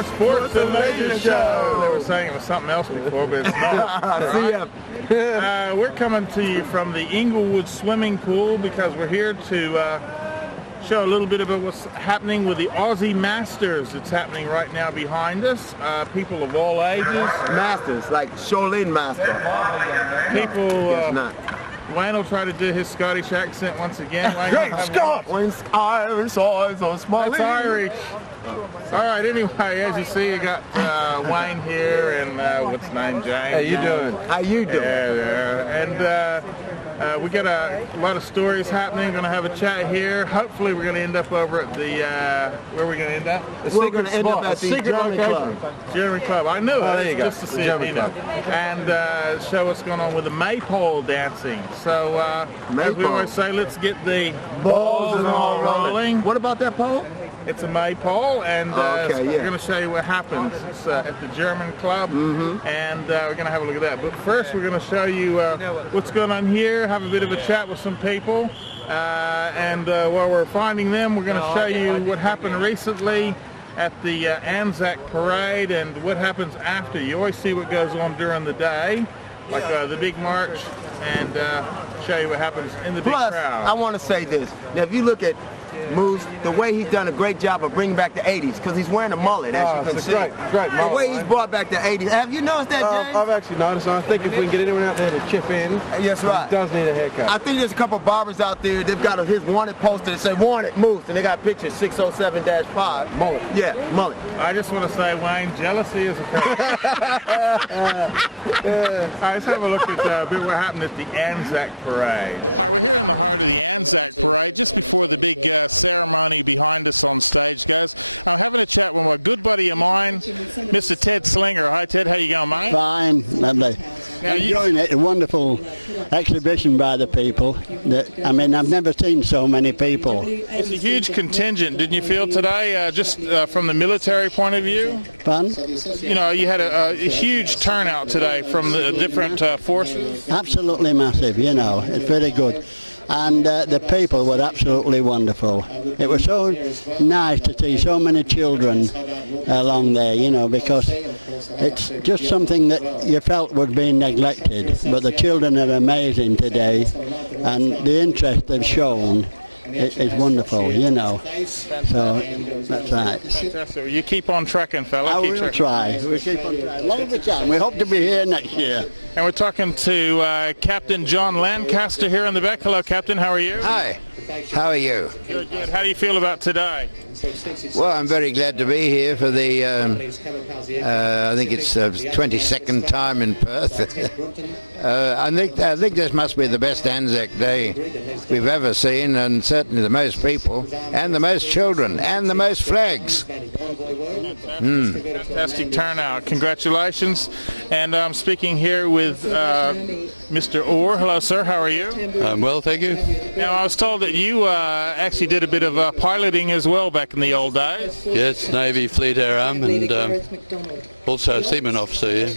More Sports and Leisure Show. They were saying it was something else before, but it's not. See ya. We're coming to you from the Inglewood swimming pool because we're here to show a little bit about what's happening with the Aussie Masters. It's happening right now behind us. People of all ages. Masters, like Shaolin Master. People. Not. Wayne will try to do his Scottish accent once again. Wayne, Great Scott! When's Irish eyes on smiling? That's Irish. All right, anyway, as you see, you got Wayne here and what's his name, James. How you doing? How you doing? Yeah. And we got a lot of stories happening. Going to have a chat here. Hopefully, we're going to end up over at the where are we going to end up? We're going to end up at the German Club. German Club. I knew it. There you go. Just to see it, you know. And show what's going on with the Maypole dancing. So, as we always say, let's get the balls and all rolling. What about that pole? It's a Maypole, and okay, we're going to show you what happens. It's at the German Club, and we're going to have a look at that. But first, we're going to show you what's going on here, have a bit of a chat with some people, and while we're finding them, we're going to show you what happened recently at the ANZAC parade and what happens after. You always see what goes on during the day, like the big march, and show you what happens in the big crowd. I want to say this. Now, if you look at Moose, the way he's done a great job of bringing back the 80s, because he's wearing a mullet, as you can see. Great mullet. The way he's brought back the 80s. Have you noticed that, James? I've actually noticed, and I think if we can get anyone out there to chip in, yes, right. He does need a haircut. I think there's a couple of barbers out there, they've got his wanted poster that say wanted Moose, and they got pictures 607-5. Mullet. Yeah, mullet. I just want to say, Wayne, jealousy is a curse. All right, let's have a look at a bit what happened at the ANZAC parade. All right, we're here in the heart of the ANZAC parade, just before the big ceremony behind us on stage goes. I'm having a chat with a good buddy of mine, Mr. Ted Slinger. Hi, Ted. How you going, mate? Fine, lovely. Now, enjoying it. A wonderful exhibition by the people. I mean, I've never seen so many people. It's a huge contingent, didn't you feel today, just from the military point of view? Fun? You know, you had a huge turnout today from the different forces. Absolutely massive, you know. It's very good. And the people were absolutely wonderful. It was so nice to see so many children along there, you know, because it's just something that you felt was being neglected. But the children are amazing today, and the interest they've shown is wonderful, you know. So that's right. Fantastic. You keep on trucking, fella. I will try. We'll keep on trying. Long as we can. We hope to be here next year. And we're talking to Captain John Lancaster here in the back. Hello, Captain. How are you? Hi. How are you? Good, good. How do you feel about today? Well, I'm very glad to be here for the, I think it's 22nd time in Perth. I think this must be the best ANZAC day we've ever seen, and certainly the most people, and the most children, and the most flags. Fantastic turnout. Congratulations. And I'm speaking here with Mr. Orr. Hello, sir. How are you? I'm well, thank you. Now, I was told that you actually did a bit of piloting as well back in the old days. Yes, Navy Fleet Air Arm, and also Seaman Officer, yeah.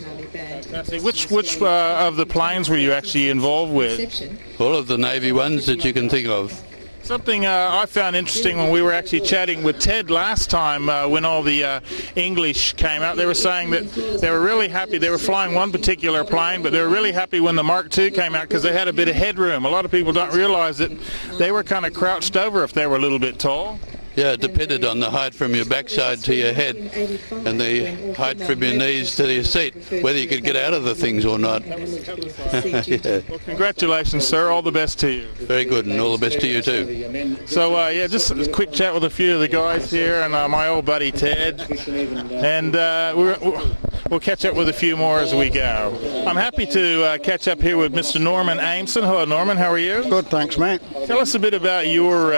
Which of the planes were you actually involved with? All of the Navy ones that you can think of. Something I found interesting when we were actually chatting with Ted last time when all the English came out, they were saying that they were really happy. They were flying one particular plane, but they were really happy when the Mark II came out because they had a bit of headroom. A lot of people don't realize that they were kind of crouched over if they were a little bit tall. Yeah, it depended on the height from your backside to your head and the height from your knees to your seat, whether you could get out of the things or not. Yeah. Well, congratulations, sir. All the best to you. Very good, and all the best to you too. So, yeah, just a quick chat with a few of the guys here and my old buddy Ted. And we'll catch up with a few more as we go. I'm happy to catch up here with Mr. Norman Ameson. Hello, Norman. How are you? Good, thanks, mate. Tell us a bit about your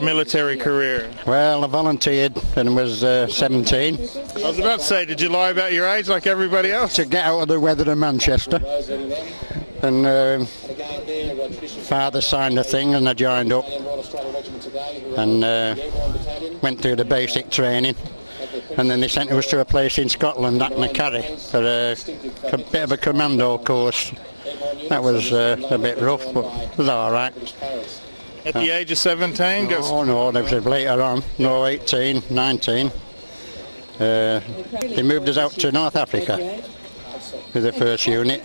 military career. Well, I volunteered and was 17. I was about to say, did you lie about your age like everybody else? To get out of the weather in Manchester. And father signed a thing and I joined up. And went through the basic training. And then they sent us to a place in Scotland, Carry, for a bit of a commando course. That was a bit rough, but it was all right. At the age of 17? Oh no, that was later on. No, 18, 19. They moved us out to North Africa with the first unit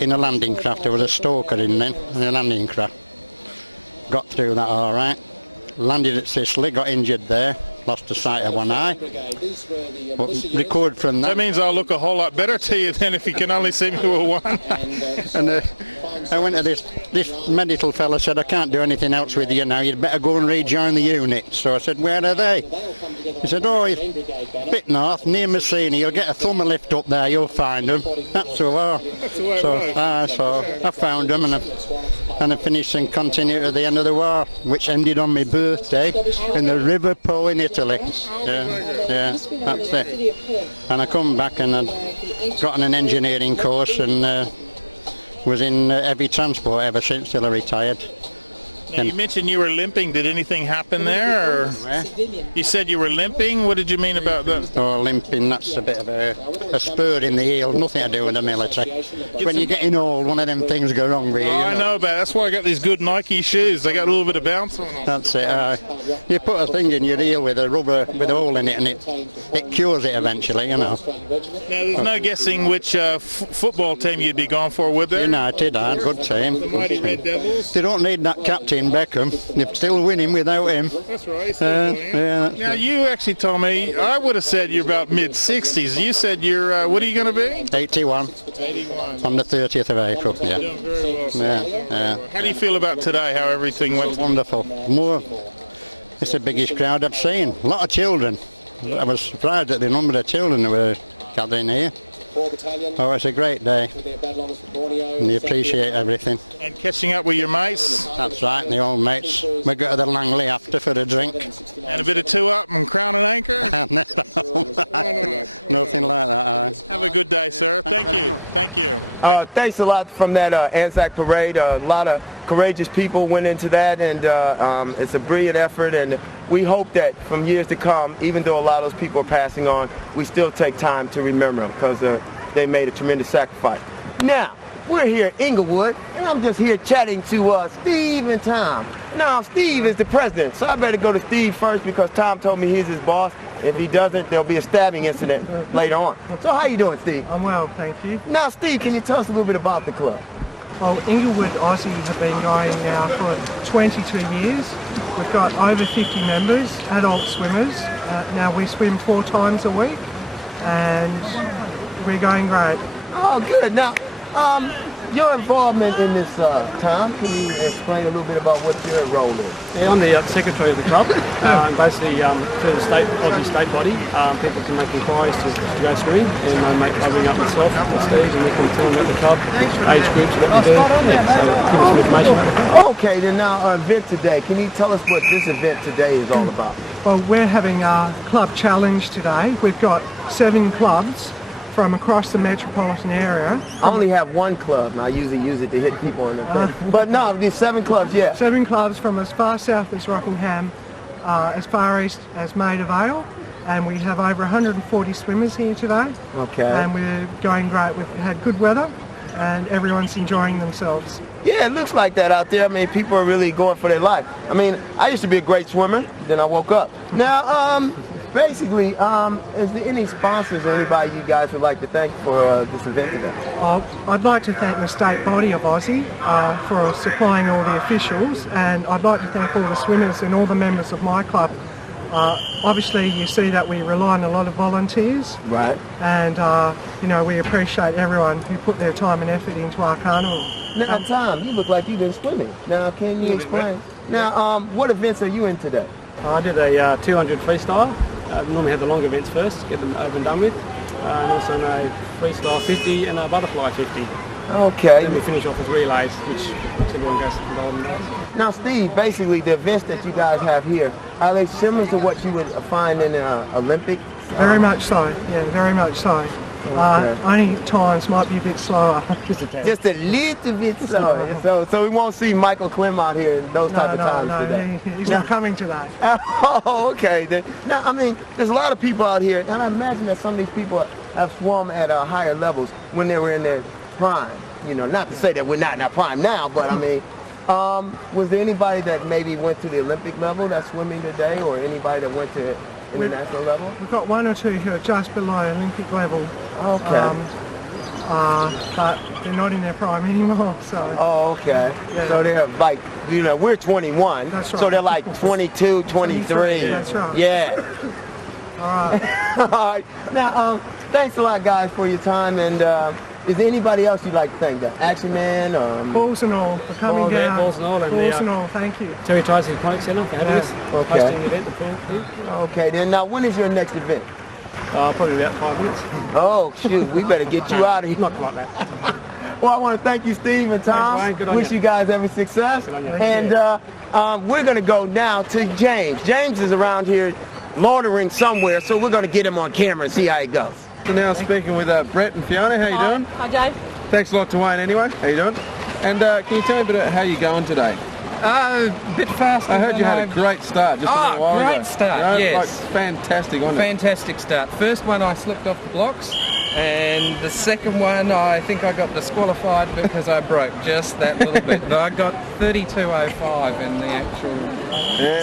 in a landing craft. There was a stoker in a landing craft. Got through that all right. Landed at Sicily, got injured there, lost the sight of one eye. But recovered from that. That means I'll look a whole lot better to you than if you can only see me with one. And I went to this medical fella, said, I can't do anything else with you now, you'd better go and rejoin the unit. So I said, where are they? He said, oh, he's a bit north, near Messina, you'll get a thumb lift up there, you'll find them. That's who are. So I found them and I finished and continued to the end of the war, which ended on my birthday in the River Po in Italy. Yeah, that's it. And I come back and I got on an engineering course and was in heavy transport ever since till I retired. Now, you mentioned you were limping. Did anything happen there? Or? You said you were limping. What did you mean about that? Oh, limping, that's a bit of a spur in the heel. Nothing to do with the military. When you're getting old, one of them things go wrong with you. I know about it. That's why I got these good Nike shoes. They got a little bit of bounce on them. That's it. You put a thing in your heel with a rubber, with a hole in it, and it cures it eventually, you know. Now, there's no guessing which football team you'd be going for, would there? United, good team. The Mighty Red Devils. They don't need that captain Beckham. They're still winning without him. That's right. Now, you actually told me, I would have said you're about mid-60s. You said you're, what are you going to be? 81. 81. On the 30th of April, yeah. Doing very well, sir. Yeah. How do you feel about today, how everything went? Wonderful. It's the biggest crowd I've seen. A lot of children. I was surprised at the number of children that were gathering here. Oh, it's a great day. And you appreciate everything. And catching up with your mates? That's right, the old mates. We go to the Langley after for a drink. And a bit of two-up and crown and anchor? Nothing like that. Have a good day, sir. Thank you. Thank you. Thanks a lot from that ANZAC parade. A lot of courageous people went into that, and it's a brilliant effort, and we hope that from years to come, even though a lot of those people are passing on, we still take time to remember them because they made a tremendous sacrifice. Now, we're here at Inglewood, and I'm just here chatting to Steve and Tom. Now, Steve is the president, so I better go to Steve first because Tom told me he's his boss. If he doesn't, there'll be a stabbing incident later on. So how you doing, Steve? I'm well, thank you. Now, Steve, can you tell us a little bit about the club? Well, Inglewood Aussie have been going now for 22 years. We've got over 50 members, adult swimmers. Now we swim 4 times a week and we're going great. Oh, good. Now, your involvement in this, Tom, can you explain a little bit about what your role is? Yeah, I'm the secretary of the club. And basically, through the Aussie state body, people can make inquiries to go swimming, and I bring up myself and Steve, and we can tell them about the club, age groups, what we do, so give us some information about the club. Okay, then now our event today. Can you tell us what this event today is all about? Well, we're having a club challenge today. We've got 7 clubs from across the metropolitan area. I only have one club, and I usually use it to hit people in the face. But no, these 7 clubs, yeah. 7 clubs from as far south as Rockingham, as far east as Maida Vale, and we have over 140 swimmers here today. Okay. And we're going great. We've had good weather, and everyone's enjoying themselves. Yeah, it looks like that out there. I mean, people are really going for their life. I mean, I used to be a great swimmer, then I woke up. Now, basically, is there any sponsors or anybody you guys would like to thank for this event today? I'd like to thank the state body of Aussie for supplying all the officials, and I'd like to thank all the swimmers and all the members of my club. Obviously, you see that we rely on a lot of volunteers. Right. And, you know, we appreciate everyone who put their time and effort into our carnival. Now, Tom, you look like you've been swimming. Now, can you explain? Now, what events are you in today? I did a 200 freestyle. Normally have the long events first, get them over and done with. And also a freestyle 50 and a butterfly 50. Okay. Then we finish off with relays, which everyone goes involved in those. Now, Steve, basically the events that you guys have here, are they similar to what you would find in an Olympic? Very much so, yeah, very much so. Okay. Only times might be a bit slower. Just a little bit slower. So we won't see Michael Clem out here in those type of times today. He's not coming today. Oh, okay. Then, now, I mean, there's a lot of people out here, and I imagine that some of these people have swum at higher levels when they were in their prime. You know, not to say that we're not in our prime now, but I mean, was there anybody that maybe went to the Olympic level that's swimming today, or anybody that went to international level? We've got one or two who are just below Olympic level. Okay. But they're not in their prime anymore, so... Oh, okay. Yeah. So they're like, you know, we're 21. That's right. So they're like 22, 23. That's right. Yeah. All right. All right. Now, thanks a lot, guys, for your time. And is there anybody else you'd like to thank? The Action Man? Balls and all for coming down. Balls and all. And Balls and all, thank you. Terry Tyson Aquatic Centre for having us. Okay. Hosting the event, the pool. Okay, then now when is your next event? Probably about 5 minutes. Oh, shoot, we better get you out of here. Not quite that. Well, I want to thank you, Steve and Tom. Thanks, Wayne. Good on Wish you. you guys every success. Good on you. And we're going to go now to James. James is around here loitering somewhere, so we're going to get him on camera and see how it goes. So now speaking with Brett and Fiona. How you doing? Hi, Dave. Thanks a lot to Wayne anyway. How you doing? And can you tell me a bit about how you're going today? A bit faster. I heard you had a great start just a little while ago. Great start, You know, yes. Like fantastic, wasn't it? Fantastic start. First one I slipped off the blocks, and the second one I think I got disqualified because I broke just that little bit. But I got 32.05 in the actual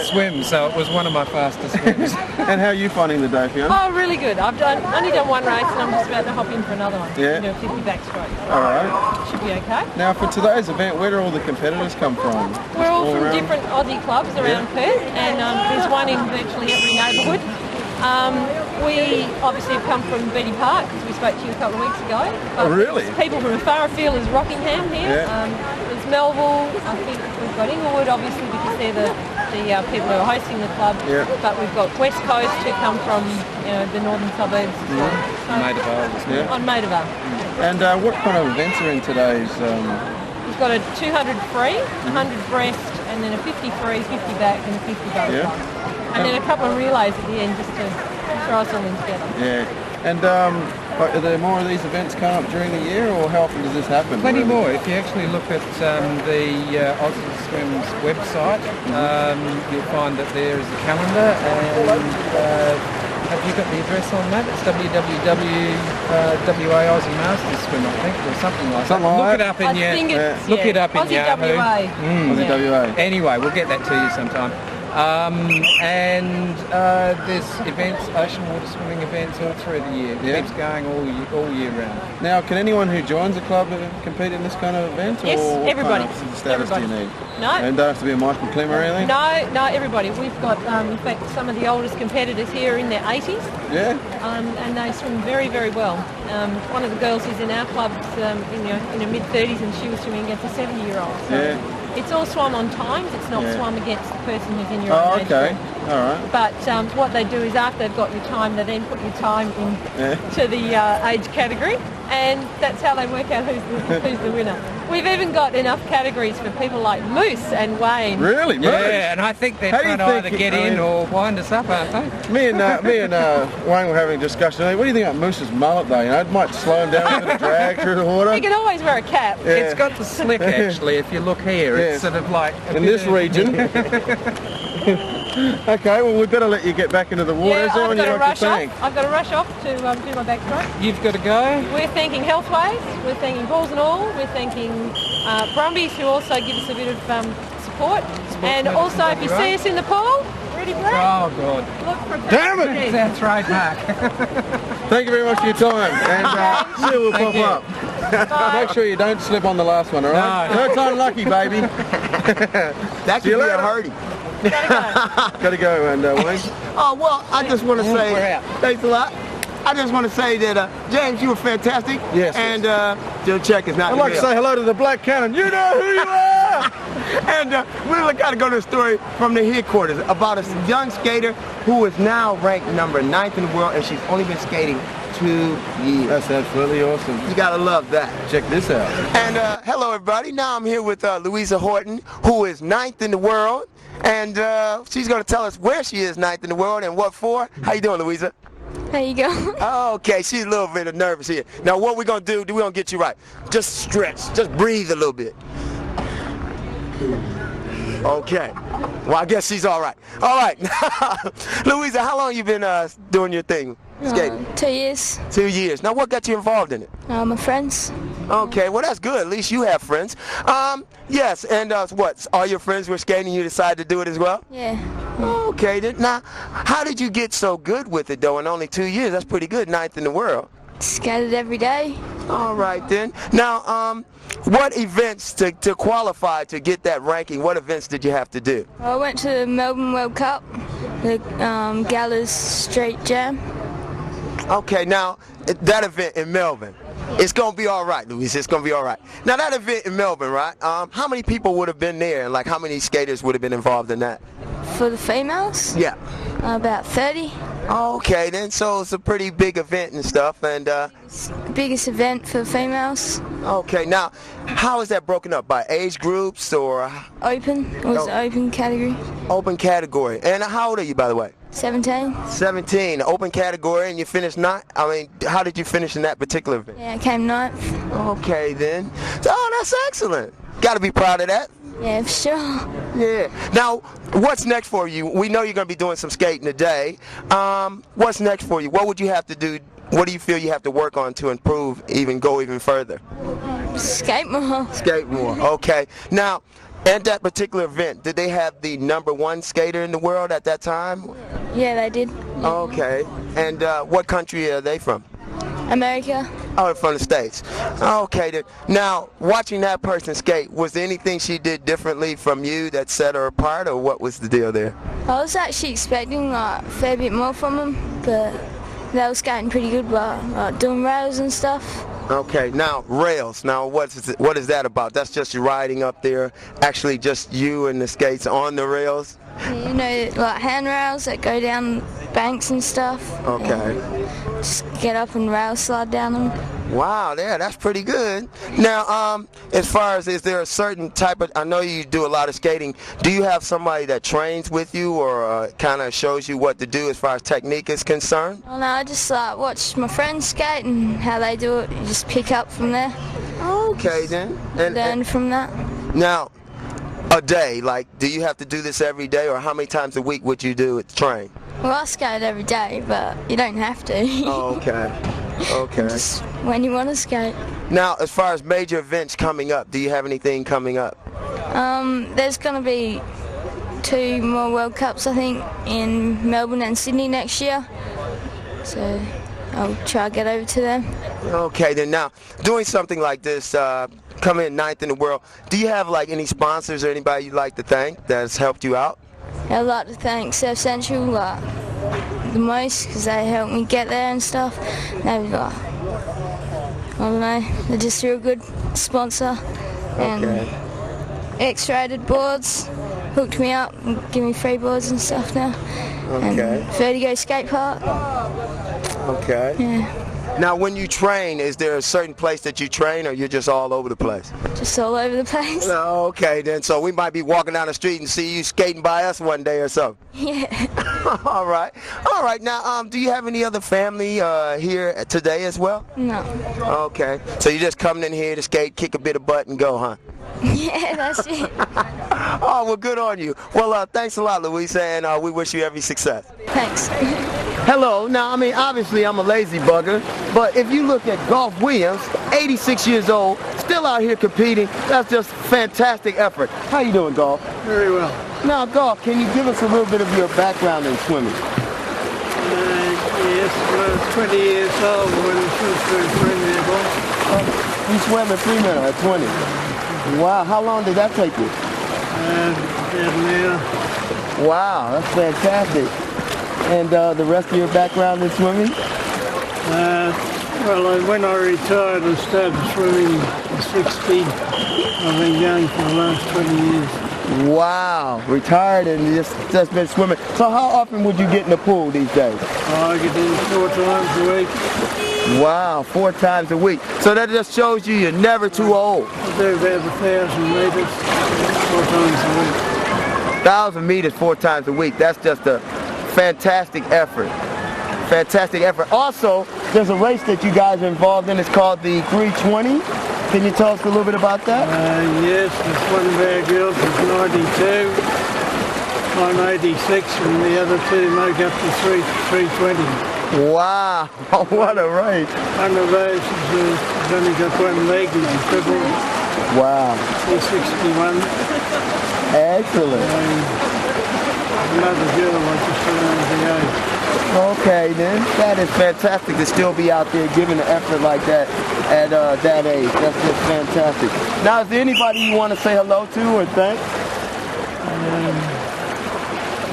swim, so it was one of my fastest swims. And how are you finding the day, Fiona? Oh, really good. I've only done one race and I'm just about to hop in for another one. Yeah. You know, 50 backstroke. All right. Should be okay. Now for today's event, where do all the competitors come from? We're all from around? different Aussie clubs around Perth, and there's one in virtually every neighbourhood. We obviously have come from Beatty Park, because we spoke to you a couple of weeks ago. But Oh, really? there's people from as far afield as Rockingham here. Yeah. There's Melville. I think we've got Inglewood, obviously, because they're the people who are hosting the club. Yeah. But we've got West Coast who come from the northern suburbs as well. So, Maida Vale, isn't it? Yeah. on Maida Vale. And what kind of events are in today's? We've got a 200 free, 100 breast, and then a 50 free, 50 back, and a 50 butterfly. Yeah. And then a couple of relays at the end just to throw us all in together. Yeah. And are there more of these events coming up during the year, or how often does this happen? Plenty more. If you actually look at the Aussie Swim's website, you'll find that there is a calendar, and have you got the address on that? It's www.WA Aussie Masters Swim, I think, or something like that. Look it up in look it up in Aussie Yahoo. WA. Aussie WA. Anyway, we'll get that to you sometime. There's events, ocean water swimming events all through the year. Yeah. It keeps going all year round. Now, can anyone who joins a club compete in this kind of event? Yes, or what everybody. Kind of status do you Everybody. need? No. And don't have to be a Michael Klim or anything? No, everybody. We've got, in fact, some of the oldest competitors here in their 80s, Yeah? and they swim very, very well. One of the girls who's in our club's in her mid-30s, and she was swimming against a 70-year-old. So Yeah. it's all swum on times. It's not Yeah. swum against the person who's in your Oh, own age okay. group. All right. But what they do is after they've got your time, they then put your time Yeah. to the age category, and that's how they work out who's the winner. We've even got enough categories for people like Moose and Wayne. Really? Yeah, and I think they're How do you trying to think- either get in or wind us up, aren't they? Me and Wayne were having a discussion. What do you think about Moose's mullet, though? You know, it might slow him down a bit of drag through the water. You can always wear a cap. Yeah. It's got the slick, actually, if you look here. Yeah. It's sort of like... In this region. Okay, well, we better let you get back into the water. Yeah, Is there I've anyone got you'd to like rush to thank? off. I've got to rush off to do my backstroke. You've got to go. We're thanking Healthways, we're thanking Balls and All, we're thanking Brumbies, who also give us a bit of support. And Medicine also, if you WA. see us in the pool, ready for it? Oh, God. Look for a Damn it! picture. That's right, Mark. Thank you very much for your time. And see you will pop you. up. Make sure you don't slip on the last one, all right? No. No time lucky, baby. That See could you be a later. hurdy. Got to go, and Wayne. Oh, well, I just want to We're say, out. thanks a lot. I just want to say that, James, you were fantastic. Yes. And Joe Check is not I'd like to say hello to the Black Cannon. You know who you are! And we're got to go to a story from the headquarters about a young skater who is now ranked number 9th in the world, and she's only been skating 2 years. That's absolutely awesome. You got to love that. Check this out. And hello, everybody. Now I'm here with Louisa Horton, who is 9th in the world. And she's going to tell us where she is 9th in the world and what for. How you doing, Louisa? There you go. Oh, okay, she's a little bit nervous here. Now, what we're going to do, we're going to get you right. Just stretch. Just breathe a little bit. Okay. Well, I guess she's all right. All right. Louisa, how long you been doing your thing, skating? 2 years. 2 years. Now, what got you involved in it? My friends. Okay, well, that's good. At least you have friends. Yes, and what? All your friends were skating, you decided to do it as well? Yeah. Okay, then. Now, how did you get so good with it, though, in only 2 years? That's pretty good, 9th in the world. Skated every day. All right, then. Now, what events to qualify to get that ranking, what events did you have to do? I went to the Melbourne World Cup, the Gallows Straight Jam. Okay, now, that event in Melbourne, it's going to be all right, Louisa. It's going to be all right. Now, that event in Melbourne, right, how many people would have been there? Like, how many skaters would have been involved in that? For the females? Yeah. About 30. Okay, then, so it's a pretty big event and stuff, and biggest event for females. Okay, now, how is that broken up? By age groups or? Open. It was open category. Open category. And how old are you, by the way? 17. 17, open category, and you finished ninth? I mean, how did you finish in that particular event? Yeah, I came 9th. Okay, then. Oh, that's excellent. Got to be proud of that. Yeah, for sure. Yeah. Now, what's next for you? We know you're going to be doing some skating today. What's next for you? What would you have to do? What do you feel you have to work on to improve, go even further? Skate more. Skate more. Okay. Now, at that particular event, did they have the #1 skater in the world at that time? Yeah, they did. Okay. And what country are they from? America. Oh, from the States. Okay. Then. Now, watching that person skate, was there anything she did differently from you that set her apart, or what was the deal there? I was actually expecting like, a fair bit more from them, but they were skating pretty good, doing rails and stuff. Okay, now rails. Now what is that about? That's just you riding up there, actually just you and the skates on the rails? Yeah, you know, like handrails that go down banks and stuff. Okay. Just get up and rail slide down them. Wow, yeah, that's pretty good. Now, as far as, is there a certain type of, I know you do a lot of skating, do you have somebody that trains with you or kind of shows you what to do as far as technique is concerned? Well, no, I just watch my friends skate and how they do it. You just pick up from there. Okay, then. And learn from that. Now, a day, like, do you have to do this every day, or how many times a week would you do it, train? Well, I skate every day, but you don't have to. Oh, okay. Okay. Just when you want to skate. Now, as far as major events coming up, do you have anything coming up? There's going to be 2 more World Cups, I think, in Melbourne and Sydney next year. So I'll try to get over to them. Okay, then now, doing something like this, coming in 9th in the world, do you have like any sponsors or anybody you'd like to thank that's helped you out? I'd like to thank Surf Central the most, because they helped me get there and stuff. They were I don't know, they're just a real good sponsor. And X-rated boards hooked me up and give me free boards and stuff now. Okay. And Vertigo skate park. Okay. Yeah. Now, when you train, is there a certain place that you train, or you're just all over the place? Just all over the place. Okay, then. So we might be walking down the street and see you skating by us one day or something. Yeah. All right. All right. Now, do you have any other family here today as well? No. Okay. So you're just coming in here to skate, kick a bit of butt, and go, huh? Yeah, that's it. Oh, well, good on you. Well, thanks a lot, Louisa, and we wish you every success. Thanks. Hello. Now, I mean, obviously, I'm a lazy bugger, but if you look at Golf Williams, 86 years old, still out here competing, that's just fantastic effort. How you doing, Golf? Very well. Now, Golf, can you give us a little bit of your background in swimming? Yes, I was 20 years old when I first swam there. You swam in Fremantle at 20? Wow, how long did that take you? About an hour. Wow, that's fantastic. And the rest of your background in swimming? Well, when I retired, I started swimming at 60. I've been going for the last 20 years. Wow, retired and just been swimming. So how often would you get in the pool these days? I get in 4 times a week. Wow, 4 times a week. So that just shows you you're never too old. I do about 1,000 metres 4 times a week. 1,000 meters 4 times a week. That's just a fantastic effort. Fantastic effort. Also, there's a race that you guys are involved in. It's called the 320. Can you tell us a little bit about that? Yes, it's one of our girls is 92. I'm 86 and the other 2 make up to 320. Wow, what a race. One of those has only got 1 leg and it's crippled. Wow. He's 61. Excellent. another girl I just turned the age. Okay, then. That is fantastic to still be out there giving an effort like that at that age. That's just fantastic. Now, is there anybody you want to say hello to or thank?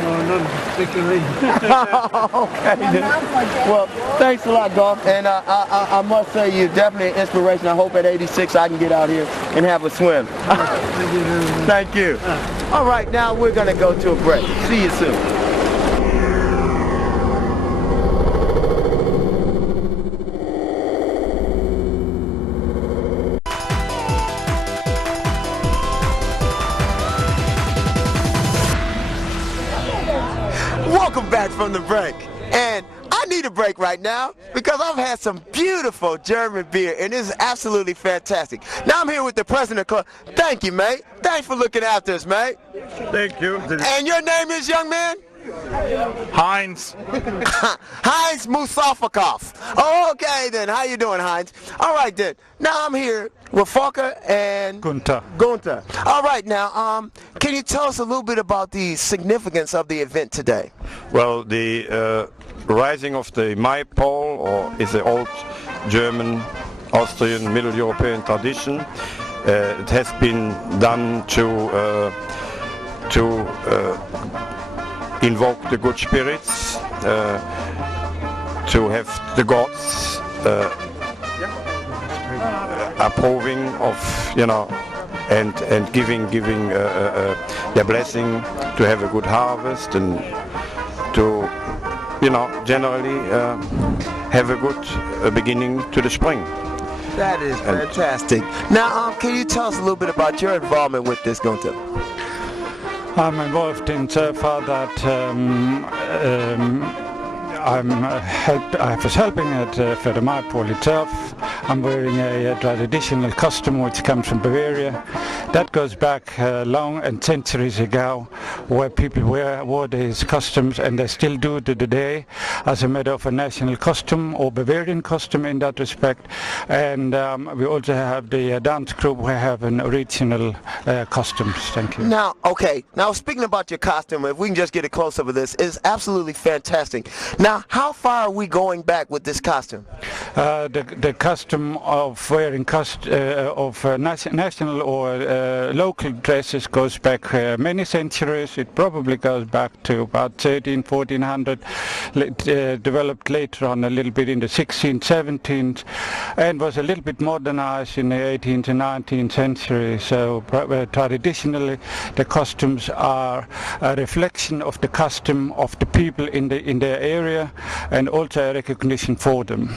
No, not particularly. Okay, then. Well, thanks a lot, Golf. And I must say, you're definitely an inspiration. I hope at 86 I can get out here and have a swim. Thank you very much. Thank you. All right, now we're going to go to a break. See you soon. Welcome back from the break. And I need a break right now because I've had some beautiful German beer and this is absolutely fantastic. Now I'm here with the president of the club. Thank you, mate. Thanks for looking after us, mate. Thank you. And your name is, young man? Heinz. Heinz Musafikov. Oh, okay then. How you doing, Heinz? All right then. Now I'm here with Volker and Gunther. All right now, can you tell us a little bit about the significance of the event today? Well, the rising of the Maypole, or is the old German, Austrian, Middle European tradition. It has been done to invoke the good spirits, to have the gods approving of, and giving their blessing to have a good harvest and to, generally have a good beginning to the spring. That is fantastic. Now, can you tell us a little bit about your involvement with this, Gunther? I'm involved in so far that I was helping for the Maypole itself. I'm wearing a traditional costume which comes from Bavaria. That goes back long and centuries ago, where people wore these costumes, and they still do to today as a matter of a national costume or Bavarian costume in that respect. And we also have the dance group who have an original costumes. Thank you. Now, okay. Now, speaking about your costume, if we can just get a close-up of this, it's absolutely fantastic. Now, how far are we going back with this costume? The custom of wearing national or local dresses goes back many centuries. It probably goes back to about 1400, developed later on a little bit in the 16th, 17th, and was a little bit modernized in the 18th and 19th century. So traditionally, the costumes are a reflection of the custom of the people in their area, and also a recognition for them.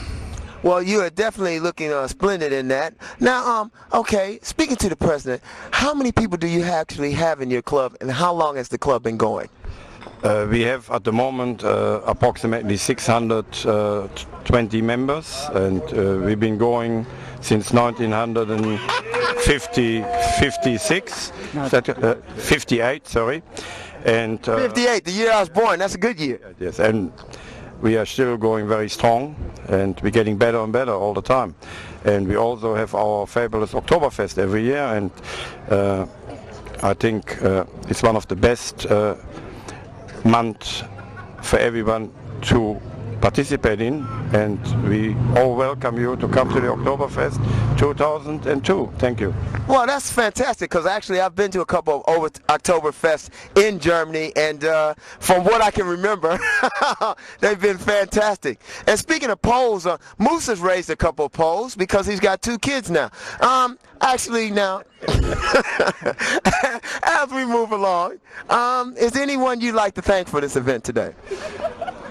Well, you are definitely looking splendid in that. Now, okay, speaking to the president, how many people do you actually have in your club, and how long has the club been going? We have at the moment approximately 620 members, and we've been going since 1956, 58, sorry. And 58, the year I was born. That's a good year. Yes, and we are still going very strong, and we're getting better and better all the time. And we also have our fabulous Oktoberfest every year, and I think it's one of the best months for everyone to participate in, and we all welcome you to come to the Oktoberfest 2002. Thank you. Well, that's fantastic, because actually I've been to a couple of Oktoberfests in Germany, and from what I can remember, they've been fantastic. And speaking of Poles, Moose has raised a couple of Poles because he's got 2 kids now. Actually now, as we move along, is there anyone you'd like to thank for this event today?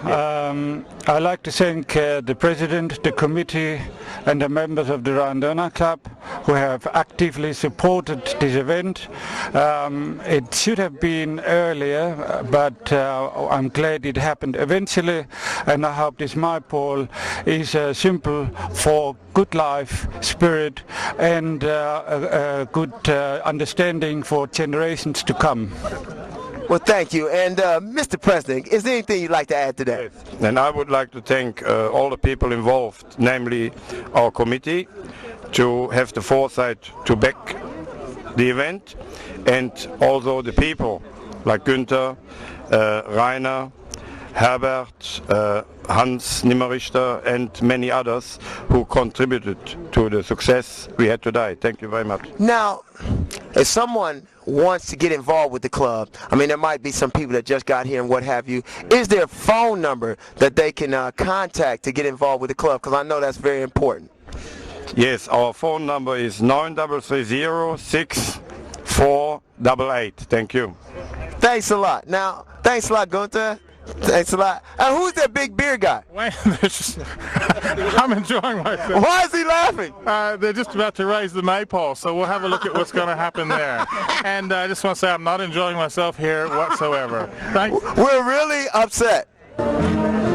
I'd like to thank the President, the committee, and the members of the Rhein Donau Club who have actively supported this event. It should have been earlier, but I'm glad it happened eventually, and I hope this Maypole is a symbol for good life, spirit, and a good understanding for generations to come. Well, thank you. And Mr. President, is there anything you'd like to add today? Yes. And I would like to thank all the people involved, namely our committee, to have the foresight to back the event, and also the people like Günther, Rainer, Herbert, Hans Nimmerichter, and many others who contributed to the success we had today. Thank you very much. Now, if someone wants to get involved with the club, I mean, there might be some people that just got here and what have you, is there a phone number that they can contact to get involved with the club? Because I know that's very important. Yes, our phone number is 9330-6488. Thank you. Thanks a lot. Now, thanks a lot, Gunther. Thanks a lot. And who's that big beer guy? I'm enjoying myself. Why is he laughing? They're just about to raise the Maypole, so we'll have a look at what's going to happen there. And I just want to say I'm not enjoying myself here whatsoever. Thanks. We're really upset.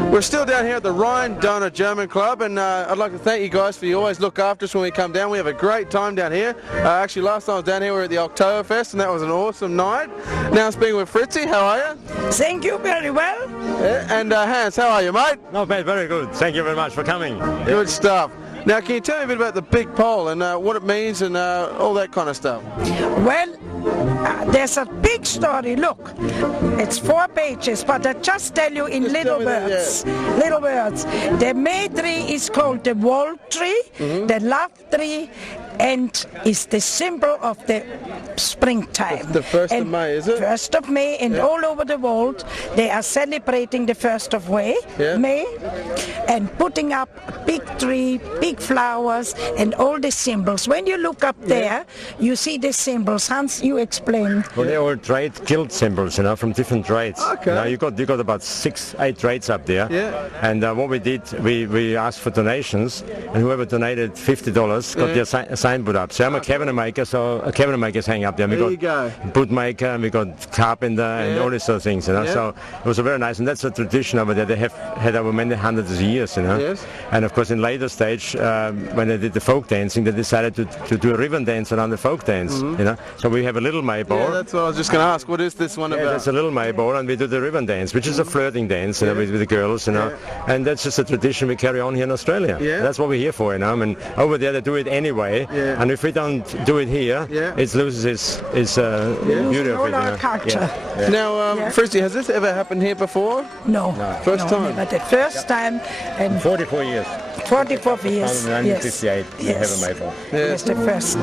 We're still down here at the Rhein Donau German Club, and I'd like to thank you guys for you always look after us when we come down. We have a great time down here. Actually, last time I was down here we were at the Oktoberfest, and that was an awesome night. Now I'm speaking with Fritzy. How are you? Thank you very well. And Hans, how are you, mate? Not bad, very good. Thank you very much for coming. Good stuff. Now, can you tell me a bit about the big pole and what it means and all that kind of stuff? Well, there's a big story. Look, it's 4 pages, but I just tell you in little words. Little words. The May tree is called the wall tree, the love tree, and is the symbol of the springtime. The 1st of May, is it? 1st of May, and all over the world they are celebrating the 1st of May, and putting up a big tree, big flowers, and all the symbols. When you look up there, you see the symbols. Hans, you explain. Well, they're all trade guild symbols, you know, from different trades. Okay. Now you got about 6-8 trades up there. Yeah. And what we did, we asked for donations, and whoever donated $50 got their sign put up. So I'm a cabinet maker, so a cabinet makers hang up there. There you go. Boot maker, and we got carpenter, and all these sort of things, you know. So it was a very nice, and that's a tradition over there. They have had over many hundreds of years, you know. Yes. And of course, in later stage, when they did the folk dancing, they decided to do a ribbon dance around the folk dance, you know. So we have a little Maypole. Yeah, that's what I was just going to ask. What is this one about? That's a little Maypole, and we do the ribbon dance, which is a flirting dance, you know, with the girls, you know. And that's just a tradition we carry on here in Australia. Yeah. That's what we're here for, you know. I mean, over there they do it anyway, and if we don't do it here, it loses its beauty of it, you know. Culture. Now, Fritzy, has this ever happened here before? No. First time? But the first time. And 44 years. 44 years. 1958, we have a Maypole. Yes, the first,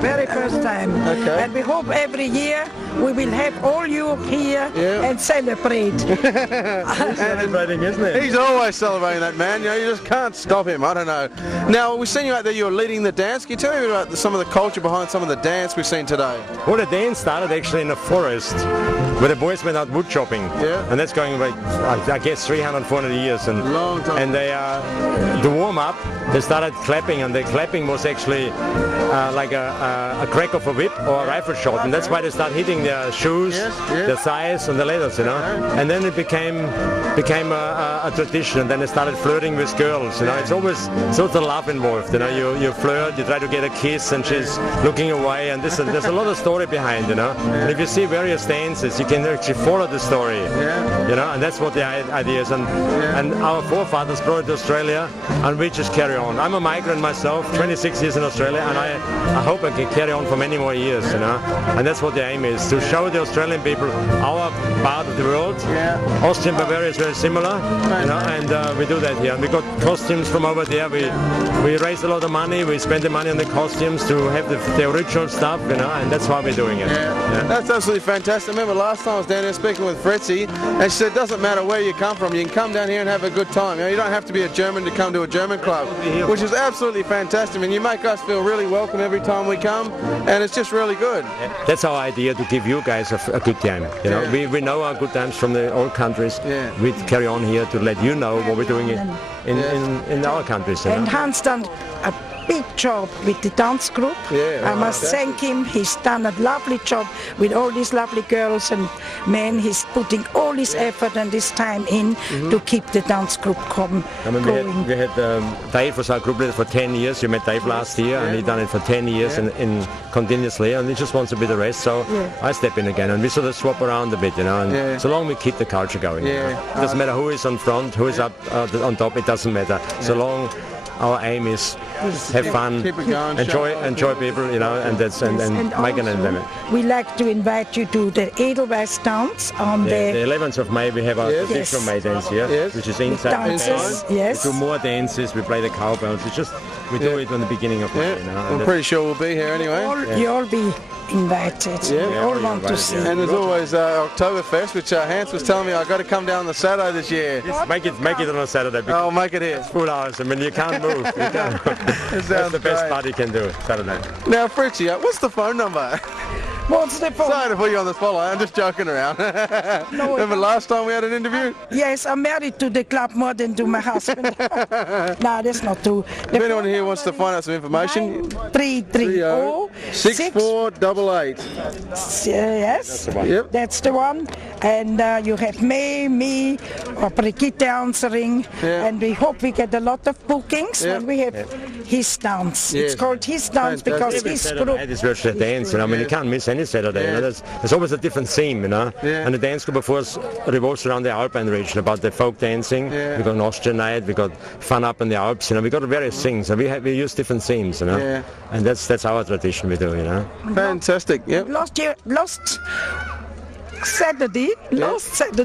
very first time. Okay. And we hope every year we will have all you here and celebrate. Celebrating, isn't it? He's always celebrating, that man. You know, you just can't stop him. I don't know. Now, we've seen you out there. You're leading the dance. Can you tell me about some of the culture behind some of the dance we've seen today? Well, the dance started actually in a forest where the boys went out wood chopping. And that's going like, I guess, 300, 400 years. And, long time. And they, to warm up, they started clapping, and the clapping was actually like a crack of a whip or a rifle shot. And that's why they start hitting their shoes, their thighs, and the leathers, you know. And then it became a tradition, and then they started flirting with girls, you know. It's always sort of love involved, you know. You flirt, you try to get a kiss, and she's looking away, and there's a lot of story behind, you know. And if you see various dances, you can actually follow the story, you know, and that's what the idea is. And our forefathers brought it to Australia, and we just carry on. I'm a migrant myself, 26 years in Australia, and I hope I can carry on for many more years, you know. And that's what the aim is, to show the Australian people our part of the world. Austrian Bavaria is very similar, you know, and we do that here. And we got costumes from over there. We raise a lot of money. We spend the money on the costumes to have the original stuff, you know, and that's why we're doing it. That's absolutely fantastic. I remember last time I was down here speaking with Fritzy, and she said it doesn't matter where you come from, you can come down here and have a good time. You know, you don't have to be a German to come to a German club, which is absolutely fantastic. I mean, you make us feel really welcome every time we come, and it's just really good. That's our idea, to give you guys a good time. You know, we know our good times from the old countries. We carry on here to let you know what we're doing in our countries. You know? And Hans done a big job with the dance group. I must thank him. He's done a lovely job with all these lovely girls and men. He's putting all his effort and his time in to keep the dance group going. We had Dave was our group leader for 10 years. You met Dave last year, and he done it for 10 years in continuously, and he just wants a bit of rest, so I step in again, and we sort of swap around a bit, you know, and so long we keep the culture going. You know? It doesn't matter who is on front, who is up on top, it doesn't matter. So long our aim is have fun, keep it going, enjoy people, you know, and that's and make an event. We like to invite you to the Edelweiss dance on the 11th of May. We have our traditional May dance here, which is inside dances. Yes. We do more dances. We play the cowbells. It's just we do it on the beginning of May. You know, I'm pretty sure we'll be here anyway. You'll be invited. We all want to see. And there's always Oktoberfest, which Hans was telling me I got to come down on the Saturday this year. Yes, make it on a Saturday. I'll make it here. It's full hours. I mean, you can't move. You can't. That's the best part you can do Saturday. Now, Fritzy, what's the phone number? What's the phone? Sorry to put you on the spotlight. I'm just joking around. Remember last time we had an interview? Yes, I'm married to the club more than to my husband. No, that's not true. If anyone here wants to find out some information, 330 6488. Yes, that's the one. Yep. That's the one. And you have me, or Brigitte answering, and we hope we get a lot of bookings when we have his dance. It's called his dance because his group. It's virtual dance, you know. I mean, you can't miss any Saturday. You know, there's always a different theme, you know. And the dance group, of course, revolves around the Alpine region, about the folk dancing. We got an Austrian night, we got fun up in the Alps, you know. We got various things, and we use different themes, you know. And that's our tradition we do, you know. Fantastic. Yep. Last Saturday,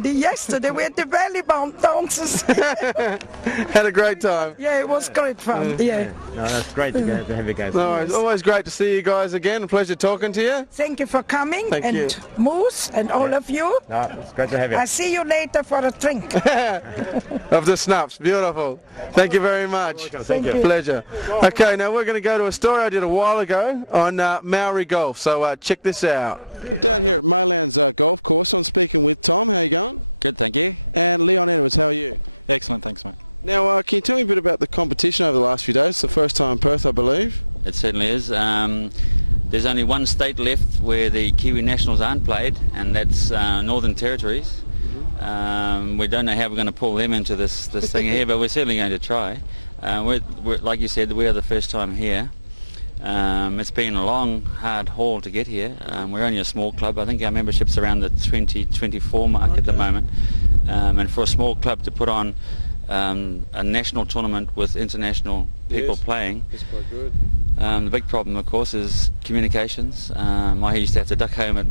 yesterday, we had the valley bound dances. Had a great time. Yeah, it was great fun. Yeah. No, that's great to have you guys. No, it's always great to see you guys again. A pleasure talking to you. Thank you for coming. Thank you. Moose and all of you. No, it's great to have you. I see you later for a drink. Of the snaps. Beautiful. Thank you very much. Thank you. Pleasure. Okay, now we're going to go to a story I did a while ago on Maori golf. So check this out. I'm down here at Maylands Golf Course. I'm speaking with Tom. How you going? Good, thank you. And Leon Edwards. How are you? Excellent, thanks, mate. Now, can you tell me a bit about the competition over the last few days? It's the first time in Perth, I believe. It certainly is. There's only one state left where the Kiwi Nationals aren't played, and that's Northern Territories. We don't know how we're going to pull them into this thing here, but we're certainly going to try. We're, like you said, we are the first time here. It's been a long, hard haul to get here. We're only a small club. I think our membership's around the 24 mark at the moment. And for a small club to put on a national tournament with international people playing, it's quite good. The big problem, of course, is communications. I used to have to duck home at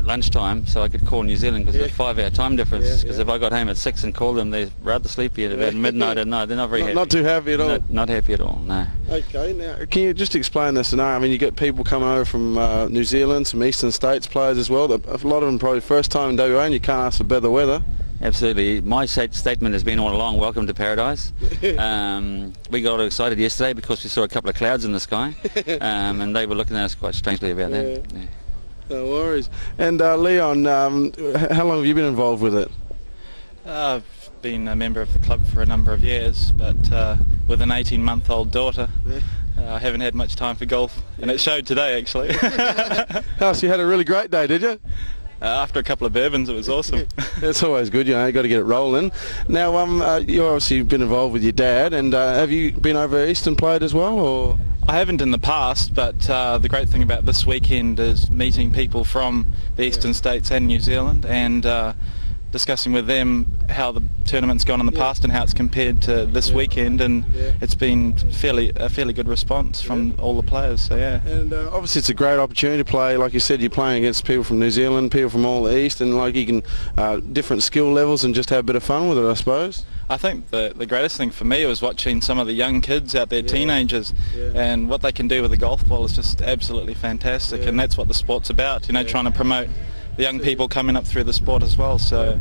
lunchtime so I could call New Zealand because of the 5-hour time difference. Because if I got home at 6 and called them, they're rather sleepy at about midnight at night. They're not very happy. Not too happy at all. Not happy at all, no. Okay, now can you just explain the scenario? I mean, you get people coming over from New Zealand, some Eastern States players as well. A lot of them probably first time in WA, and you can't ask for better weather. Absolutely. My statement has been all along, welcome to paradise. We got excited yesterday because we saw a couple of clouds in the sky, and they were looking at us quite strangely about that. Yeah. No worries. And Leon, how long have you been involved with it? I've been a member of the club for a number of years, but with an 18-month-old daughter, I haven't had much time for golf, and it showed today actually. Oh, so you had a really great day, did you? After a couple of bourbons, it was awesome. That's always good, you know, you've got to get it rolling. Now, you obviously been involved with your dad, and have you been over east and played as well, or...? I haven't in the past, but the great thing about this weekend is meeting people from the eastern states and New Zealand, and discussing with them how the tournament's gone in the past and how it's compared to this weekend, and it's been a fairly good response from all the players. So And obviously it's a great opportunity to play. Like you said, you're playing against people from New Zealand, people from all the east, and like you can different skill levels and just have a bit of fun with it, I suppose. I think the greatest thing for me was watching some of the young kids out there, teenagers, and what they can do with a golf ball is just absolutely fantastic, and that's what the sport's about, you know, trying to promote the young people coming up through the sport as well. So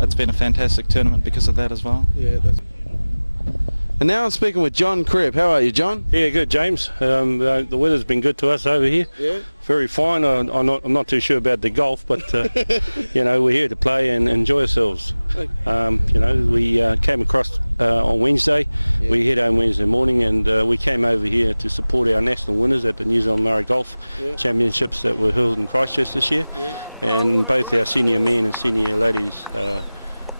it's been a fantastic tournament because of that as well. And now I'm speaking with John Cribb. How are you, John? Yeah, good, James. The weather's been good to us over here. Yeah. Very fine. I'm not too sure about the golf, but you know, we're here to play and enjoy ourselves. You know, we came across on Wednesday. We head home Wednesday morning, and we came over here to support our national winners at the New Zealand Murray Golf Championships that were held in Christchurch this year. And both our senior men and senior ladies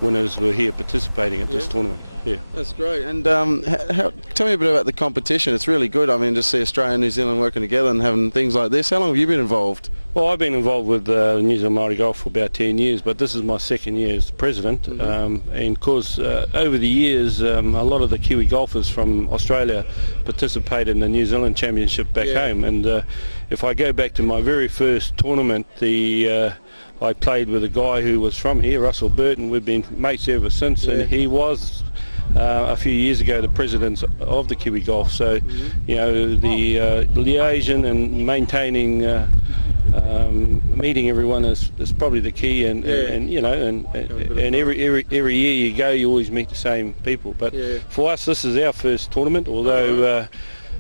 winners were here participating at this tournament. Yeah, that's great. And tell me a bit about the competition. It's really good. I mean, to see Australia and New Zealand working together and having things like this. How long have you been involved? Well, I've been involved with New Zealand Māori Golf for about 10 years, but this is my second year as president. And of course, over the years, a lot of the Kiwi golfers from Australia participate in the New Zealand Championship back home. And if I go back to my very first tournament, I played with a guy who was from here, Russell Burton. We've been mates ever since, and he was a few years ago the president of the Kiwi Golf. So, you know, the liaison and maintaining, meeting everyone is probably the key. And you know, and every year you go, you always meet the same people. But for us, this is our first tournament, although.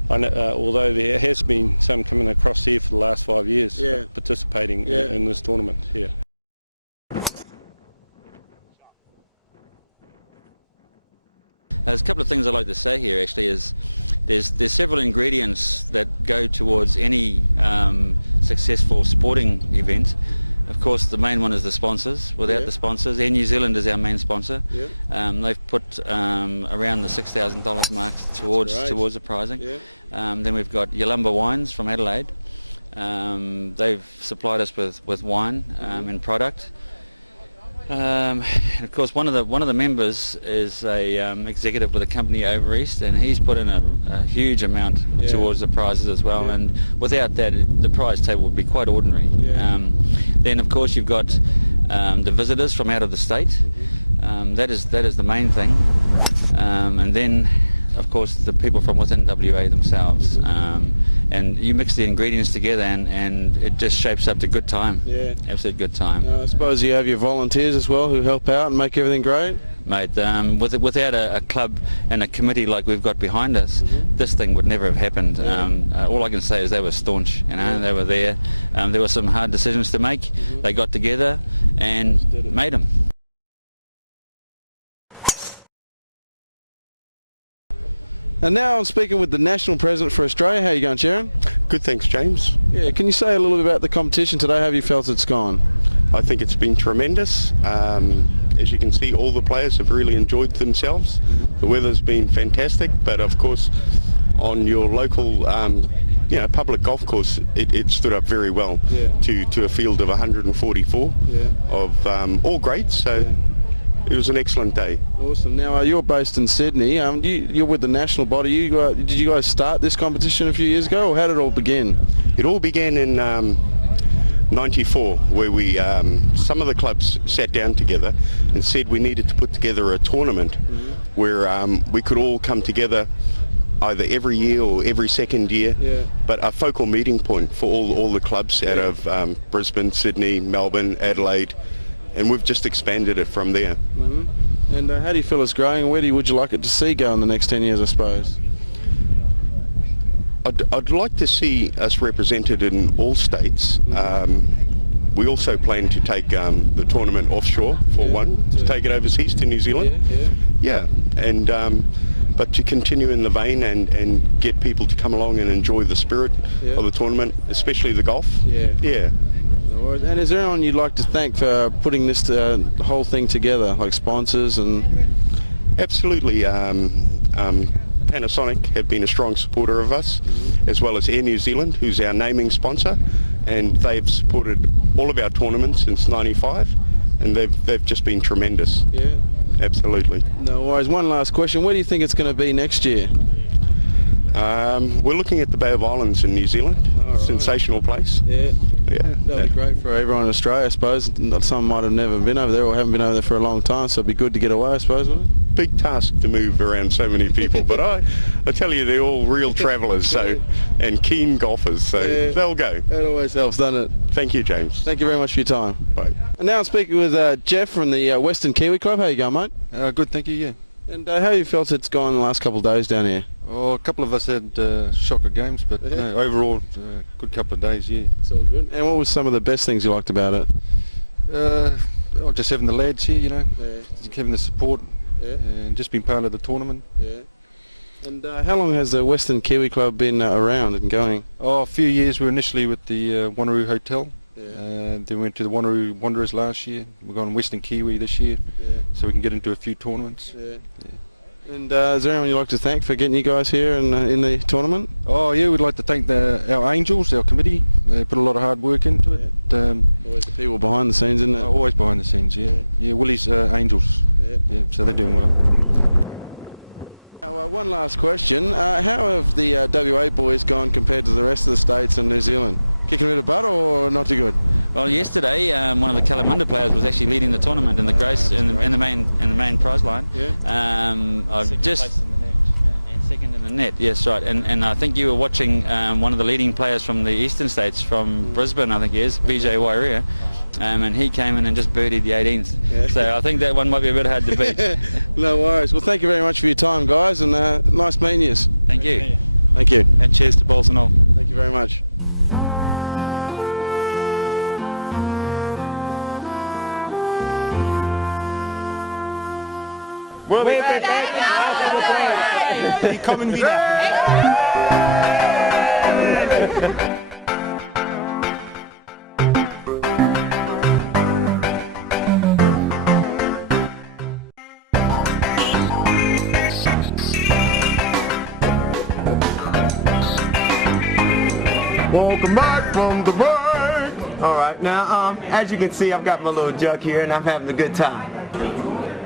Although there has been some coming across here for the last 5 years participating in this tournament. There's a couple of things I'd like to say here actually. Is there's several ingredients that go towards any successful sporting event. Of course, the main one is the sponsors. Without the sponsors, Air New Zealand is our main sponsor. They've put around the $6,000 mark towards the prizing. Then we've got Yalumba Wines from Adelaide. They've supplied us with wine and product. And of course, one of the members is a executive with a company over east, and he's put in a huge amount towards the prizes as well. And without that, the prize table would be quite ordinary. Then, of course, you've got the visitors from out of the state. That is the main thing. And then, of course, the people from within WA themselves. And you mix the ingredients together and it just shapes up to good time. Absolute good time. I suppose you have your volunteers as well who help out and make everything great? Mate, without a club and a committee like we've got behind us, this thing would never have happened. All I can say is they were staunch, you know, they were there. There were some hard decisions to make. They got together and made them. And now I'm speaking with the National President for Australia. How are you going, Sharon? Good, thanks, James. Yeah, can you say a little bit about the competition today? How have you felt it's gone? I think it's been tremendous. As you can see, all the players have really enjoyed themselves. The weather's been fantastic, but of course, on your local public golf course, it stood up very well to a field of 144 of all grades. So. It was an excellent day. Awesome. Now you're based in Sydney. You're with the national body. Did you guys start this competition a few years ago, or how did it all begin? It all began in '94, where we some of the clubs sat down together and said we needed to put together a tournament where we could all come together either every year or every second year, but a focal meeting point for all the clubs out of Brisbane, Sydney, Melbourne, Adelaide. And we've just expanded it from there. And how do you feel it's growing, and where would you like it to see go in the next 10 years, I suppose? I'd like to see us represented in all states. We also plan to take the tournament offshore for one, to take it overseas to New Zealand. And but to continue in the vein and get people to come along and enjoy the spirit of the tournament, especially the golf. And is there anyone you'd like to thank for putting this whole thing together, like sponsors and? Absolutely. Panasonic have been a strong supporter of us, as well as Air New Zealand, who's our naming sponsor, and they've supported all of our tournaments since '95, and they've just been tremendous. Absolutely. No worries. One last question. Where do you think it's going to be next year? We're looking at the Bay of Islands in New Zealand. Sensational place. That'll be great for everyone in Australia, I suppose. Some might have never been over there or haven't been over there for a long time, so it'd be good to get away, I suppose, wouldn't it? Big task to move around so many people, but I tell you, they're all real travellers, and keen golfers, so they'll go. It always helps, doesn't it? Thank you, James. Thank you very much for your time. Bye. And now I'm speaking with Jeff from the Western Kiwi Club. How you going, mate? Good, thank you. And how you felt it's gone the last couple of days down here? Oh, a couple of us had shocker games, but no, overall, good couple of days, It's all good. And what was some of the best things you liked about it? Just having the lads here, having the support, and just being part of the tournament. And how long has the Western Kiwi Club been around and going? Oh, a few years. We were initially with the Wanneroo Hotel. Then we went to the Wanneroo Wanderers last year. We're going Western Kiwi this year, so we can get into a few tournaments. And is there anyone you'd like to thank for getting you guys here in the tournament? Oh yeah, we'd like to thank our Angels, our committee. They put a lot of hard work into it. Always the people behind the scenes, isn't it? Always behind the scenes, yeah. Yeah, Willie's Angels. Yeah, so they're doing well. Now, one last question. How have the WA boys gone compared to the rest of the states and New Zealand? Kicking a bit of butt or not too good? Well, yesterday one of the Kalamunda players was actually leading the tournament in the gross in the main prize line. I've just second in the net. Yes, right. And I think you were watching one of the leading players from the eastern states, from Brisbane, I think he is, BJ Wairea. And he came in and just birdied the 18th. Yeah. So I think that one might be a bit hard to beat. No worries. Well, thank you very much for your time, guys, and nice meeting you. Thank you. Thank you. And cheers to balls and all. Thank you very much. We'll be back after the break. Willkommen wieder. Welcome back from the break. All right, now as you can see, I've got my little jug here and I'm having a good time.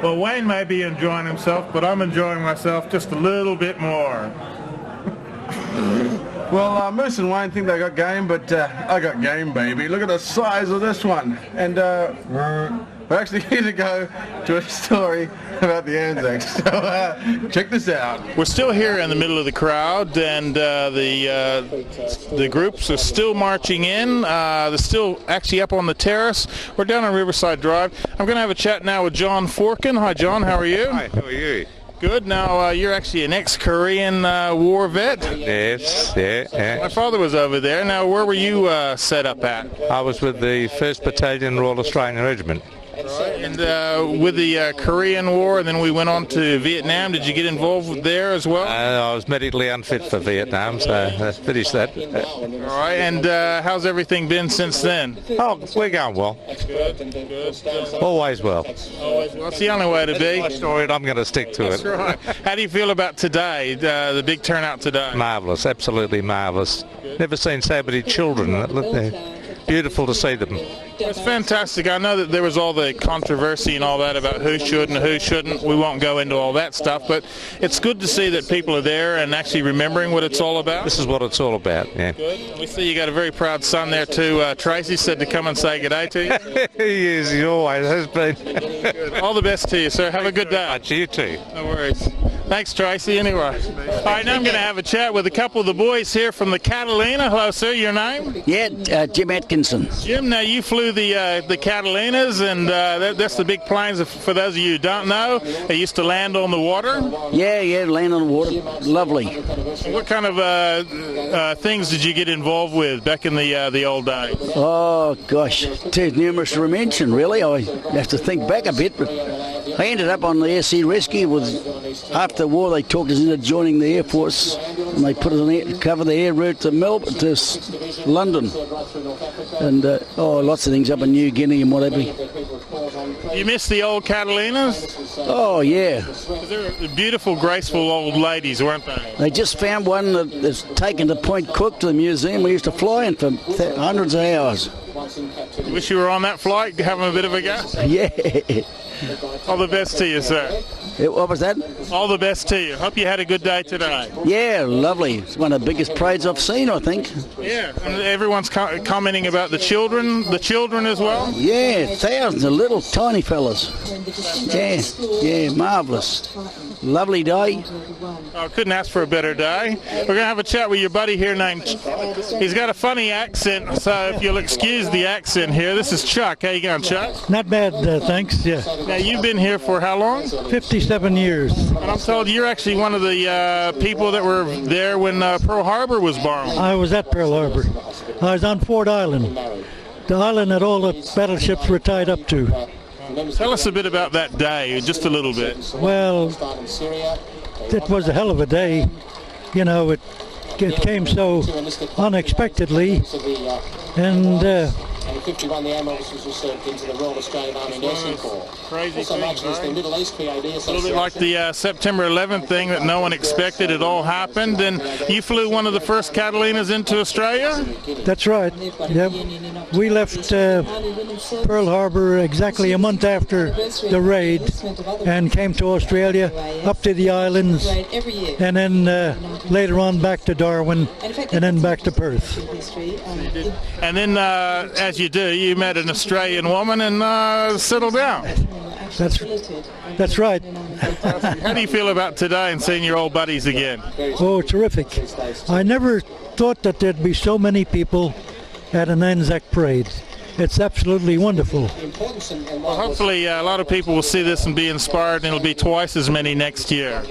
Well, Wayne may be enjoying himself, but I'm enjoying myself just a little bit more. Well, Moose and Wayne think they got game, but I got game, baby. Look at the size of this one. And we're actually here to go to a story about the ANZAC. So check this out. We're still here in the middle of the crowd, and the groups are still marching in. They're still actually up on the terrace. We're down on Riverside Drive. I'm going to have a chat now with John Forkin. Hi, John. How are you? Hi. How are you? Good. Now, you're actually an ex-Korean war vet. Yes, yeah. My father was over there. Now, where were you set up at? I was with the 1st Battalion Royal Australian Regiment. Right. And with the Korean War, and then we went on to Vietnam. Did you get involved there as well? I was medically unfit for Vietnam, so I finished that. All right. And how's everything been since then? Oh, we're going well. Good. Always well. Always well. It's the only way to be. That's my story, and I'm going to stick to That's it. Right. How do you feel about today, the big turnout today? Marvellous, absolutely marvellous. Never seen so many children. Beautiful to see them. It's fantastic. I know that there was all the controversy and all that about who should and who shouldn't. We won't go into all that stuff, but it's good to see that people are there and actually remembering what it's all about. This is what it's all about, yeah. Good. We see you got a very proud son there too. Tracy said to come and say good day to you. He is, he always has been. Good. All the best to you, sir. Have a good day. Much. You too. No worries. Thanks, Tracy, anyway. All right, now I'm going to have a chat with a couple of the boys here from the Catalina. Hello, sir. Your name? Yeah, Jim Atkinson. Jim, now you flew the Catalinas, and that's the big planes. For those of you who don't know, they used to land on the water. Yeah, land on the water. Lovely. What kind of things did you get involved with back in the old days? Oh, gosh, too numerous to mention, really. I have to think back a bit, but I ended up on the Air Sea Rescue. After the war, they talked us into joining the Air Force, and they put us on cover the air route to Melbourne, to London, and lots of things up in New Guinea and whatever. You miss the old Catalinas? Oh, yeah. They're beautiful, graceful old ladies, weren't they? They just found one that's taken to Point Cook to the museum. We used to fly in for hundreds of hours. You wish you were on that flight, having a bit of a go? Yeah. All the best to you, sir. What was that? All the best to you. Hope you had a good day today. Yeah, lovely. It's one of the biggest parades I've seen, I think. Yeah, and everyone's commenting about the children as well? Yeah, thousands of little tiny fellas. Yeah, marvellous. Lovely day. I couldn't ask for a better day. We're going to have a chat with your buddy here named... He's got a funny accent, so if you'll excuse the accent here. This is Chuck. How you going, Chuck? Not bad, thanks, yeah. Now, you've been here for how long? 57 years. And I'm told you're actually one of the people that were there when Pearl Harbor was bombed. I was at Pearl Harbor. I was on Ford Island, the island that all the battleships were tied up to. Tell us a bit about that day, just a little bit. Well, it was a hell of a day. You know, it came so unexpectedly, and Number 51, the ambulance was served into the Royal Australian Army Nursing Corps. Crazy also things, mentions the Middle East PAD Association. A little bit like the September 11th thing that no one expected. It all happened, and you flew one of the first Catalinas into Australia? That's right. Yep. We left Pearl Harbor exactly a month after the raid and came to Australia, up to the islands, and then later on back to Darwin, and then back to Perth. And then, as you do, you met an Australian woman and settled down. That's right. How do you feel about today and seeing your old buddies again? Oh, terrific. I never thought that there'd be so many people at an ANZAC parade. It's absolutely wonderful. Well, hopefully a lot of people will see this and be inspired, and it'll be twice as many next year.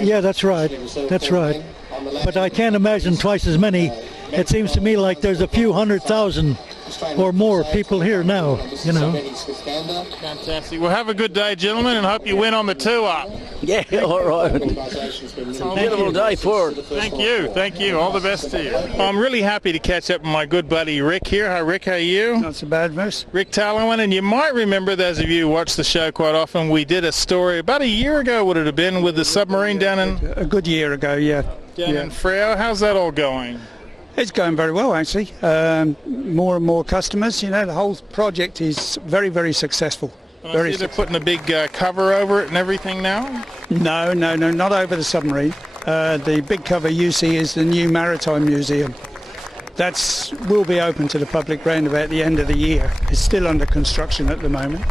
Yeah, that's right. That's right. But I can't imagine twice as many. It seems to me like there's a few 100,000 or more people here now, you know. Fantastic. Well, have a good day, gentlemen, and hope you win on the 2-up. Yeah, all right. It's a beautiful day for it. Thank you. Thank you. All the best to you. I'm really happy to catch up with my good buddy Rick here. Hi, Rick. How are you? Not so bad, miss. Rick Tallowan, and you might remember, those of you who watch the show quite often, we did a story about a year ago, would it have been, with the submarine down in... A good year ago, yeah. Down in Freo. How's that all going? It's going very well, actually. More and more customers. You know, the whole project is very, very successful. I see they're putting a big cover over it and everything now? No, not over the submarine. The big cover you see is the new Maritime Museum. That will be open to the public round about the end of the year. It's still under construction at the moment.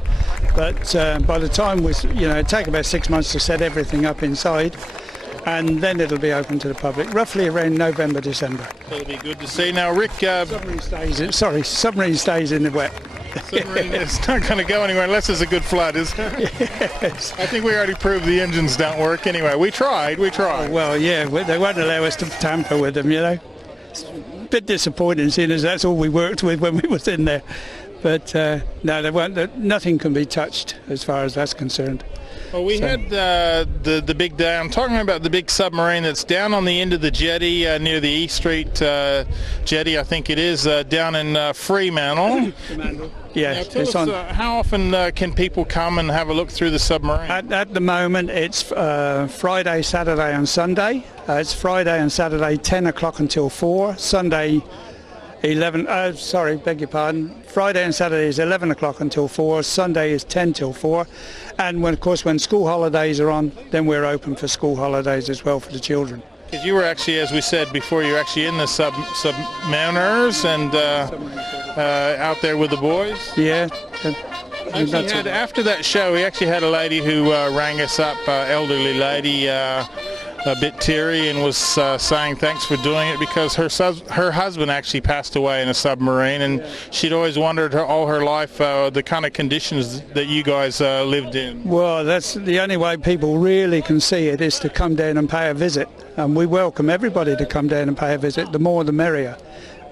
But by the time it'll take about 6 months to set everything up inside, and then it'll be open to the public, roughly around November, December. So it'll be good to see. Now, Rick... submarine stays in the wet. Submarine is not going to go anywhere unless there's a good flood, is there? Yes. I think we already proved the engines don't work anyway. We tried. Oh, well, yeah, they won't allow us to tamper with them, you know. It's a bit disappointing, seeing as that's all we worked with when we was in there. But no, they won't. Nothing can be touched as far as that's concerned. Well, we had the big day. I'm talking about the big submarine that's down on the end of the jetty near the E Street jetty, I think it is, down in Fremantle. Yeah. Now, tell us, how often can people come and have a look through the submarine? At the moment, it's Friday, Saturday and Sunday. It's Friday and Saturday 10 o'clock until 4. Sunday 11, beg your pardon. Friday and Saturday is 11 o'clock until 4. Sunday is 10 till 4. And when school holidays are on, then we're open for school holidays as well for the children. Because you were actually, as we said before, you're actually in the submariners and out there with the boys. Yeah. After that show, we actually had a lady who rang us up, elderly lady, a bit teary, and was saying thanks for doing it because her husband actually passed away in a submarine, and she'd always wondered all her life the kind of conditions that you guys lived in. Well, that's the only way people really can see it, is to come down and pay a visit, and we welcome everybody to come down and pay a visit. The more the merrier.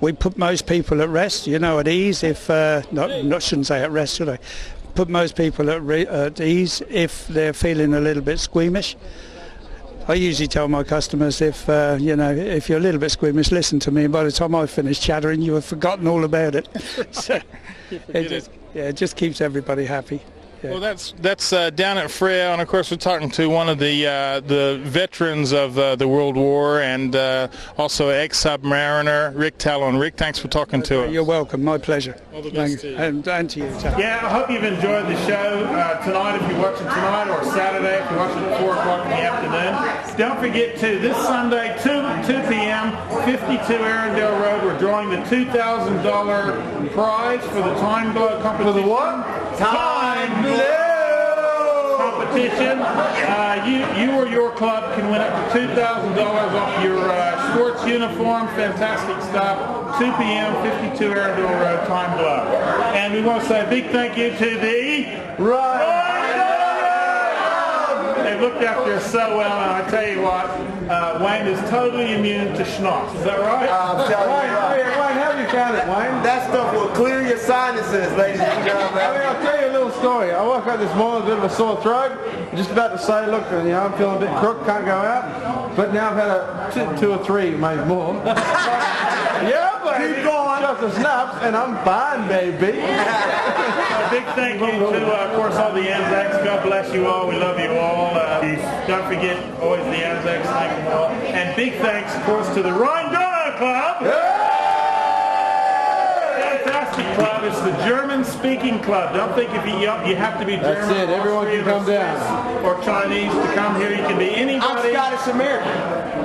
We put most people at rest, at ease, if shouldn't say at rest, should I? Put most people at ease if they're feeling a little bit squeamish. I usually tell my customers, if you're a little bit squeamish, listen to me, and by the time I finish chattering, you have forgotten all about it. So it just keeps everybody happy. Yeah. Well, that's down at Freo, and of course we're talking to one of the veterans of the World War and also ex-submariner, Rick Tallowan. Rick, thanks for talking to us. You're welcome. My pleasure. All the best to you. And to you, Tom. Yeah, I hope you've enjoyed the show tonight if you're watching tonight, or Saturday if you're watching at 4 o'clock in the afternoon. Don't forget to, this Sunday, 2 p.m., 52 Arundel Road, we're drawing the $2,000 prize for the Time Glow competition. For the what? Time Glow competition. You or your club can win up to $2,000 off your sports uniform. Fantastic stuff. 2 p.m., 52 Arundel Road, Time Glow. And we want to say a big thank you to the Rhein. They've looked after us so well, and I tell you what, Wayne is totally immune to schnapps. Is that right? Wayne, how have you found it, Wayne? That stuff will clear your sinuses, ladies and gentlemen. I'll tell you a little story. I woke up this morning with a bit of a sore throat. Just about to say, look, I'm feeling a bit crook, can't go out. But now I've had two or three, maybe more. Yeah, but keep going. glass of schnapps and I'm fine, baby. A big thank you to, of course, all the ANZACs. God bless you all. We love you all. Don't forget, always the ANZACs. Thank you all. And big thanks, of course, to the Rhein Donau Club. Fantastic club. It's the German-speaking club. Don't think if you have to be German. That's it. Everyone can come down. Or Chinese to come here. You can be anybody. I'm Scottish American.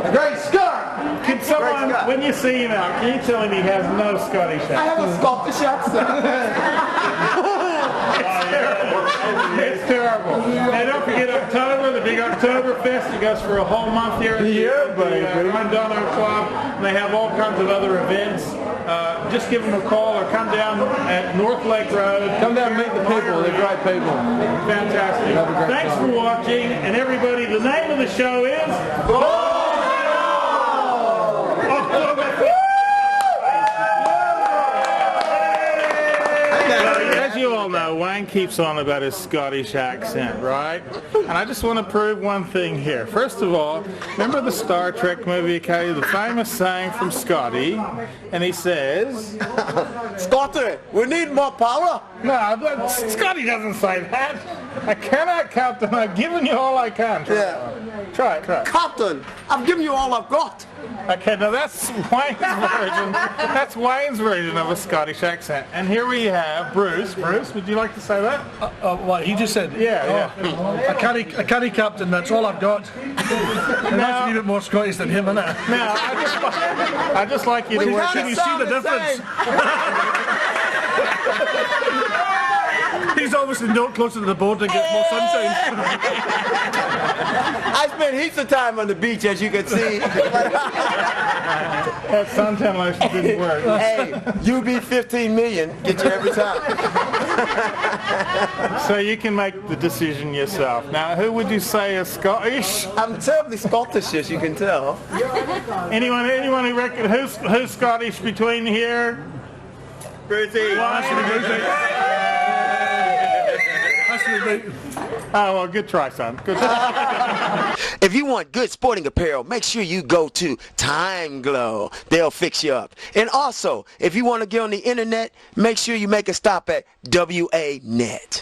A great Scot. Can someone, when you see him out, can you tell him he has no Scottish accent? I have a Scottish accent. It's terrible. Now don't forget October, the big Oktoberfest. It goes for a whole month here at the Rhein Donau Club. And they have all kinds of other events. Just give them a call or come down at North Lake Road. Come down and meet the people. They're great people. Fantastic. Thanks for watching. And everybody, the name of the show is... As you all know, Wayne keeps on about his Scottish accent, right? And I just want to prove one thing here. First of all, remember the Star Trek movie, okay, the famous saying from Scotty, and he says... Scotty, we need more power. No, Scotty doesn't say that. I cannot, Captain. I've given you all I can. Try it. Captain, I've given you all I've got. Okay, now that's Wayne's version. That's Wayne's version of a Scottish accent. And here we have Bruce. Bruce, would you like to say that? What he just said? Yeah. I can't captain, that's all I've got. And that's a little bit more Scottish than him, isn't it? Now, I just like you to work. Can you see the difference? He's obviously not closer to the board to get more sunshine. I spent heaps of time on the beach, as you can see. That suntan lotion didn't work. Hey, UB 15 million, get you every time. So you can make the decision yourself. Now, who would you say is Scottish? I'm terribly Scottish, as you can tell. Anyone who reckon who's Scottish between here? Brucey. Oh, well, good try, son. Good try. If you want good sporting apparel, make sure you go to Time Glow. They'll fix you up. And also, if you want to get on the internet, make sure you make a stop at WA Net.